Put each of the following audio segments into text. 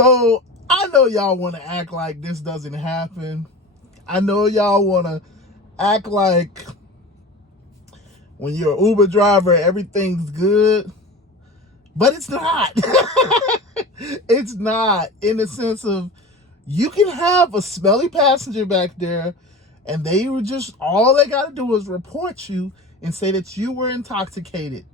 So I know y'all want to act like this doesn't happen. I know y'all want to act like when you're an Uber driver, everything's good, but it's not. It's not, in the sense of you can have a smelly passenger back there and all they got to do is report you and say that you were intoxicated.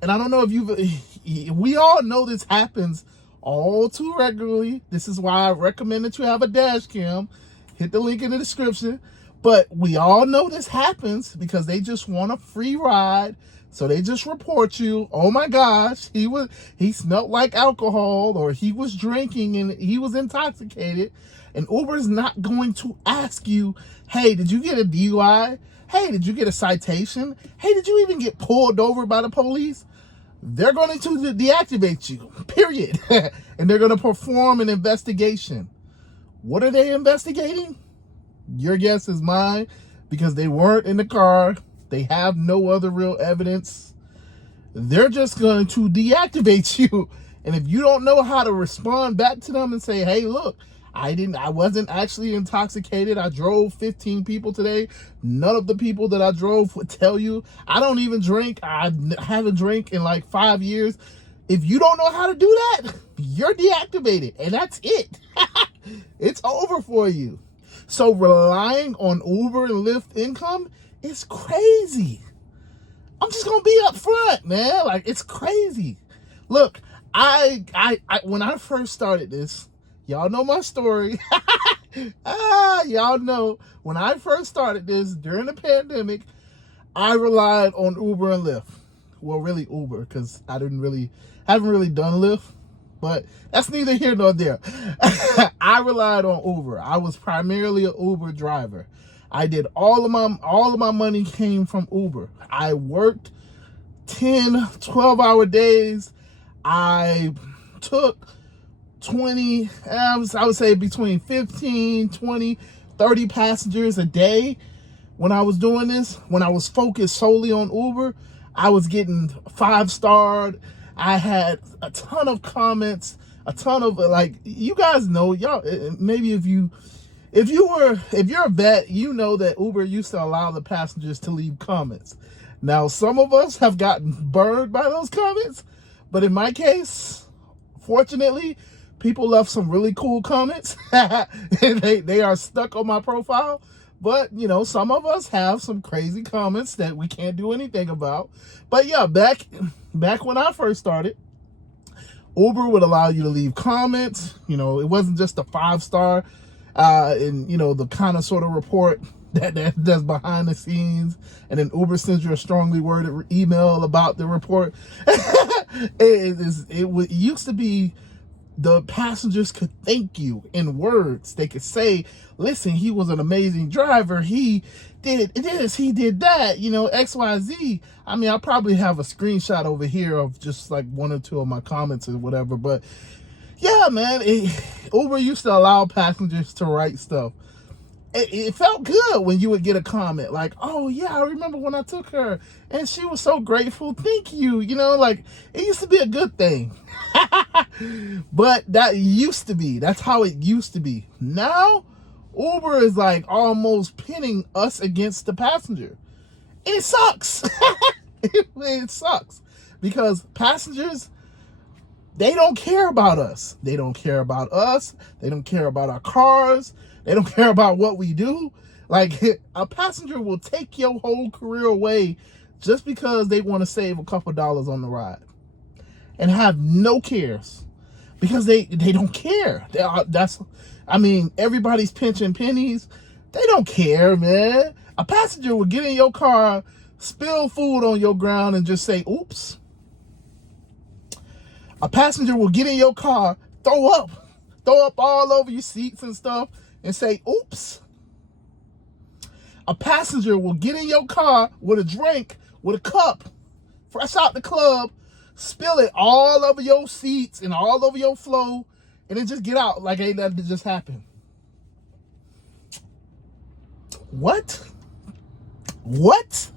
And I don't know if we all know this happens all too regularly. This is why I recommend that you have a dash cam. Hit the link in the description. But we all know this happens because they just want a free ride. So they just report you. Oh my gosh, he smelled like alcohol, or he was drinking and he was intoxicated. And Uber's not going to ask you, hey, did you get a DUI? Hey, did you get a citation? Hey, did you even get pulled over by the police? They're going to deactivate you, period. And they're going to perform an investigation. What are they investigating? Your guess is mine, because they weren't in the car. They have no other real evidence. They're just going to deactivate you. And if you don't know how to respond back to them and say, hey, look, I wasn't actually intoxicated. I drove 15 people today. None of the people that I drove would tell you. I don't even drink. I haven't drank in like 5 years. If you don't know how to do that, you're deactivated, and that's it. It's over for you. So relying on Uber and Lyft income is crazy. I'm just gonna be up front, man. Like, it's crazy. Look, I when I first started this, y'all know my story. Y'all know when I first started this during the pandemic, I relied on Uber and Lyft. Well, really Uber, because I haven't really done Lyft, but that's neither here nor there. I relied on Uber. I was primarily an Uber driver. I did all of my money came from Uber. I worked 10, 12-hour days. I took 20, I would say between 15, 20, 30 passengers a day when I was doing this. When I was focused solely on Uber, I was getting 5-starred. I had a ton of comments, a ton of, like, you guys know, y'all, maybe if you're a vet, you know that Uber used to allow the passengers to leave comments. Now, some of us have gotten burned by those comments, but in my case, fortunately, people left some really cool comments. And they are stuck on my profile. But, you know, some of us have some crazy comments that we can't do anything about. But yeah, back when I first started, Uber would allow you to leave comments. You know, it wasn't just a 5-star and, you know, the kind of sort of report that's behind the scenes. And then Uber sends you a strongly worded email about the report. It used to be the passengers could thank you in words. They could say, listen, he was an amazing driver. He did this, he did that, you know, XYZ. I mean, I probably have a screenshot over here of just like 1 or 2 of my comments or whatever. But yeah, man, Uber used to allow passengers to write stuff. It felt good when you would get a comment like, oh yeah, I remember when I took her and she was so grateful. Thank you. You know, like, it used to be a good thing. But that's how it used to be. Now, Uber is like almost pinning us against the passenger. And it sucks. It sucks because passengers, they don't care about us. They don't care about us. They don't care about our cars. They don't care about what we do. Like, a passenger will take your whole career away just because they want to save a couple dollars on the ride and have no cares, because they don't care. Everybody's pinching pennies. They don't care, man. A passenger will get in your car, spill food on your ground, and just say, oops. A passenger will get in your car, throw up all over your seats and stuff, and say, oops. A passenger will get in your car with a drink, with a cup, fresh out the club, spill it all over your seats and all over your floor, and then just get out like ain't nothing just happened. What? This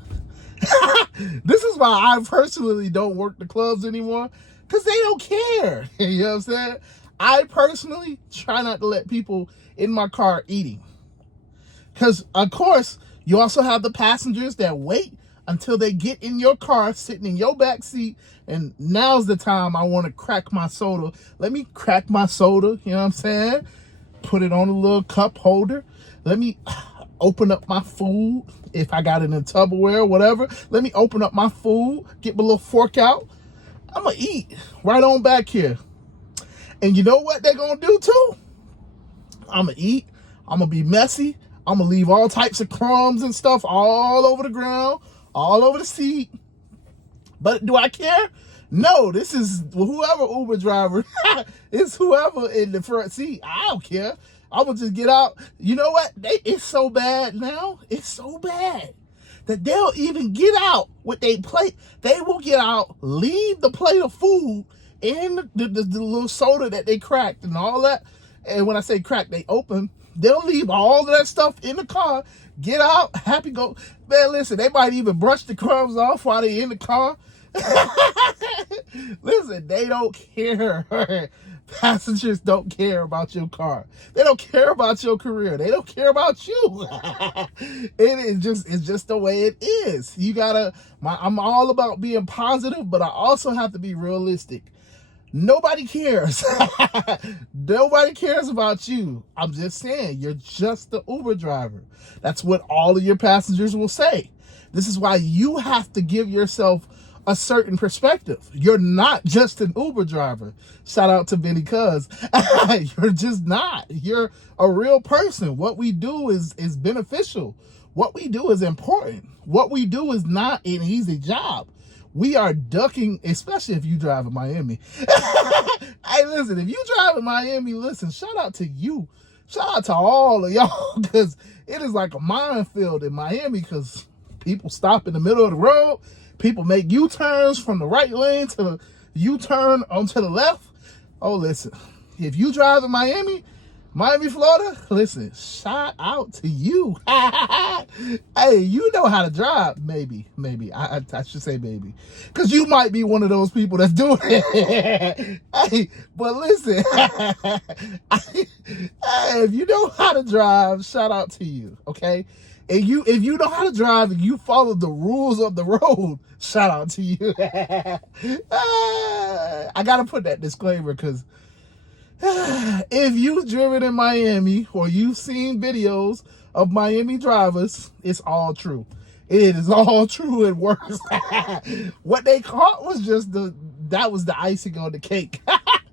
is why I personally don't work the clubs anymore, because they don't care. You know what I'm saying? I personally try not to let people in my car eating. Because, of course, you also have the passengers that wait until they get in your car, sitting in your back seat, and now's the time I want to crack my soda. Let me crack my soda, you know what I'm saying? Put it on a little cup holder. Let me open up my food. If I got it in Tupperware or whatever, let me open up my food, get my little fork out. I'm going to eat right on back here. And you know what they're going to do too? I'm going to eat. I'm going to be messy. I'm going to leave all types of crumbs and stuff all over the ground, all over the seat. But do I care? No, this is whoever Uber driver. It's whoever in the front seat. I don't care. I'm going to just get out. You know what? It's so bad now. It's so bad that they'll even get out with their plate. They will get out, leave the plate of food and the little soda that they cracked and all that. And when I say crack, they open. They'll leave all of that stuff in the car, get out, happy go. Man, listen, they might even brush the crumbs off while they're in the car. Listen, they don't care. Passengers don't care about your car. They don't care about your career. They don't care about you. It's just the way it is. I'm all about being positive, but I also have to be realistic. Nobody cares. Nobody cares about you. I'm just saying, you're just the Uber driver. That's what all of your passengers will say. This is why you have to give yourself a certain perspective. You're not just an Uber driver. Shout out to Benny Cuz. You're just not. You're a real person. What we do is beneficial. What we do is important. What we do is not an easy job. We are ducking, especially if you drive in Miami. Hey, listen, if you drive in Miami, listen, shout out to you. Shout out to all of y'all, because it is like a minefield in Miami, because people stop in the middle of the road. People make U-turns from the right lane to the U-turn onto the left. Oh, listen, if you drive in Miami, Florida, listen, shout out to you. Hey, you know how to drive. Maybe. I should say maybe. Because you might be one of those people that's doing it. Hey, but listen, hey, if you know how to drive, shout out to you, okay? If you know how to drive and you follow the rules of the road, shout out to you. I got to put that disclaimer, because if you've driven in Miami or you've seen videos of Miami drivers, it's all true. It is all true. It works. What they caught was just that was the icing on the cake.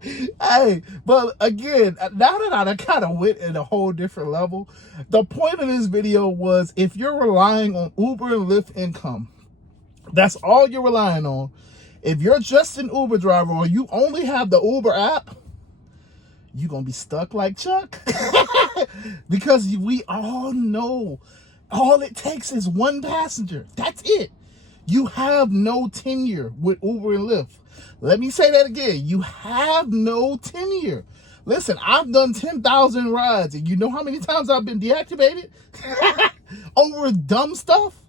Hey, but again, now that I kind of went in a whole different level, the point of this video was, if you're relying on Uber and Lyft income, that's all you're relying on. If you're just an Uber driver or you only have the Uber app, you're going to be stuck like Chuck. Because we all know all it takes is one passenger. That's it. You have no tenure with Uber and Lyft. Let me say that again. You have no tenure. Listen, I've done 10,000 rides, and you know how many times I've been deactivated? Over dumb stuff.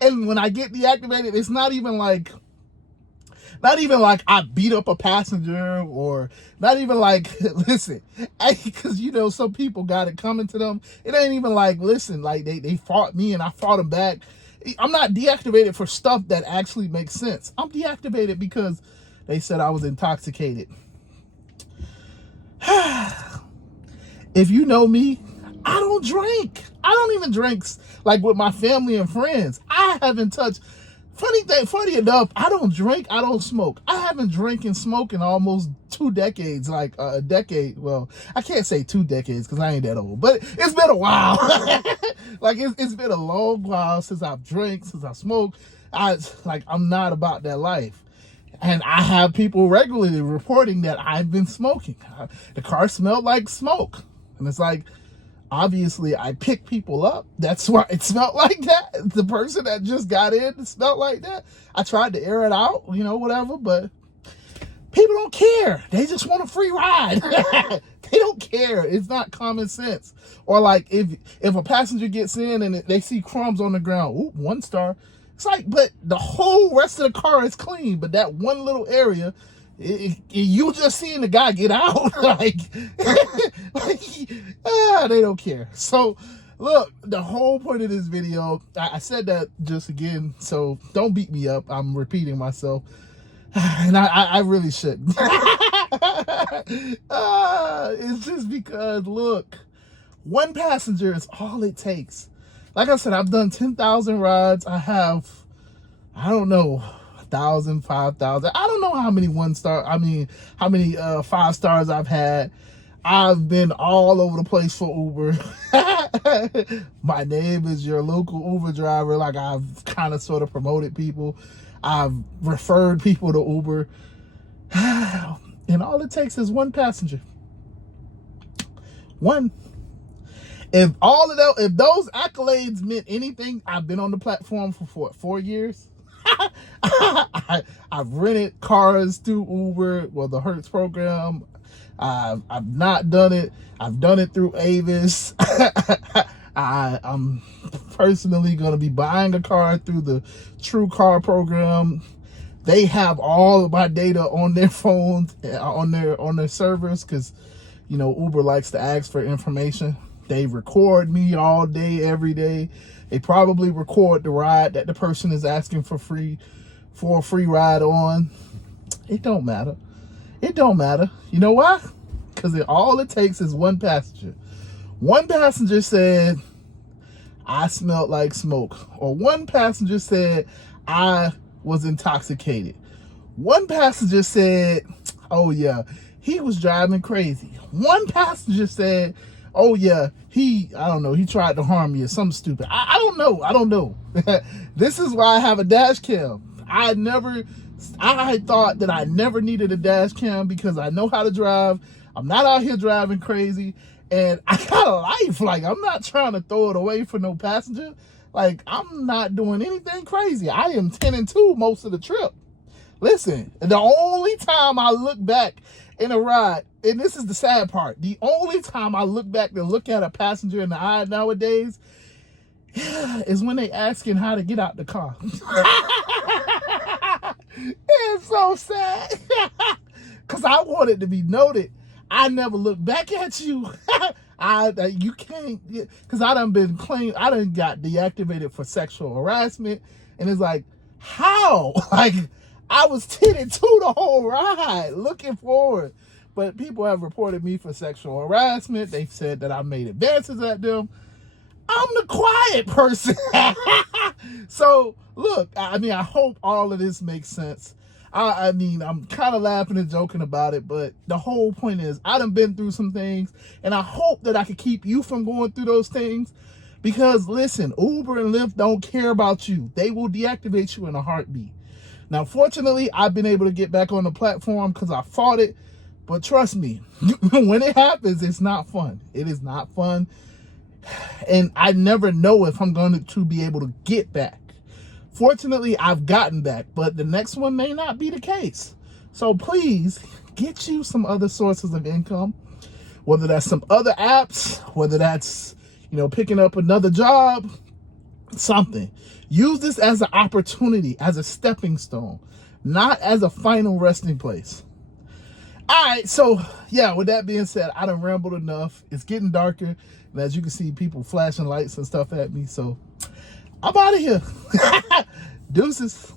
And when I get deactivated, it's not even like I beat up a passenger, or not even like, listen, because you know, some people got it coming to them. It ain't even like, listen, like they fought me and I fought them back. I'm not deactivated for stuff that actually makes sense. I'm deactivated because they said I was intoxicated. If you know me, I don't drink. I don't even drink like with my family and friends. I haven't touched. Funny enough, I don't drink, I don't smoke. I haven't drank and smoked in almost 2 decades, like a decade. Well, I can't say 2 decades because I ain't that old, but it's been a while. Like it's been a long while since I've drank, since I smoked. I'm not about that life. And I have people regularly reporting that I've been smoking. The car smelled like smoke. And it's like, obviously, I pick people up. That's why it smelled like that. The person that just got in smelled like that. I tried to air it out, whatever, but people don't care. They just want a free ride. They don't care. It's not common sense. Or like if a passenger gets in and they see crumbs on the ground, ooh, 1 star. It's like, but the whole rest of the car is clean, but that one little area, You just seeing the guy get out, like they don't care. So look, the whole point of this video, I said that just again, so don't beat me up. I'm repeating myself, and I really shouldn't. It's just because, look, one passenger is all it takes. Like I said, I've done 10,000 rides. I have, I don't know, 1,000, 5,000. I don't know how many how many 5 stars I've had. I've been all over the place for Uber. My name is your local Uber driver. Like, I've kind of sort of promoted people. I've referred people to Uber. And all it takes is one passenger. One. If those accolades meant anything, I've been on the platform for what, 4 years? I've rented cars through Uber, well, the Hertz program. I've not done it. I've done it through Avis. I'm personally going to be buying a car through the True Car program. They have all of my data on their phones, on their servers, because, you know, Uber likes to ask for information. They record me all day, every day. They probably record the ride that the person is asking for a free ride on. It don't matter. It don't matter. You know why? Because all it takes is one passenger. One passenger said, I smelled like smoke. Or one passenger said, I was intoxicated. One passenger said, oh yeah, he was driving crazy. One passenger said, oh yeah, he tried to harm me or something stupid. I don't know. This is why I have a dash cam. I thought that I never needed a dash cam because I know how to drive. I'm not out here driving crazy, and I got a life. Like, I'm not trying to throw it away for no passenger. Like, I'm not doing anything crazy. I am 10 and 2 most of the trip. Listen, the only time I look back in a ride, and this is the sad part, the only time I look back to look at a passenger in the eye nowadays is when they asking how to get out the car. It's so sad. Because I want it to be noted, I never look back at you. You can't, because I done got deactivated for sexual harassment, and it's like, how? Like, I was 10 and 2 the whole ride, looking forward. But people have reported me for sexual harassment. They've said that I made advances at them. I'm the quiet person. So, look, I hope all of this makes sense. I'm kind of laughing and joking about it, but the whole point is I done been through some things, and I hope that I can keep you from going through those things. Because, listen, Uber and Lyft don't care about you. They will deactivate you in a heartbeat. Now, fortunately, I've been able to get back on the platform because I fought it. But trust me, when it happens, it's not fun. It is not fun. And I never know if I'm going to be able to get back. Fortunately, I've gotten back, but the next one may not be the case. So please, get you some other sources of income, whether that's some other apps, whether that's, picking up another job, something. Use this as an opportunity, as a stepping stone, not as a final resting place. All right, so yeah, with that being said, I done rambled enough. It's getting darker, and as you can see, people flashing lights and stuff at me, so I'm out of here. Deuces.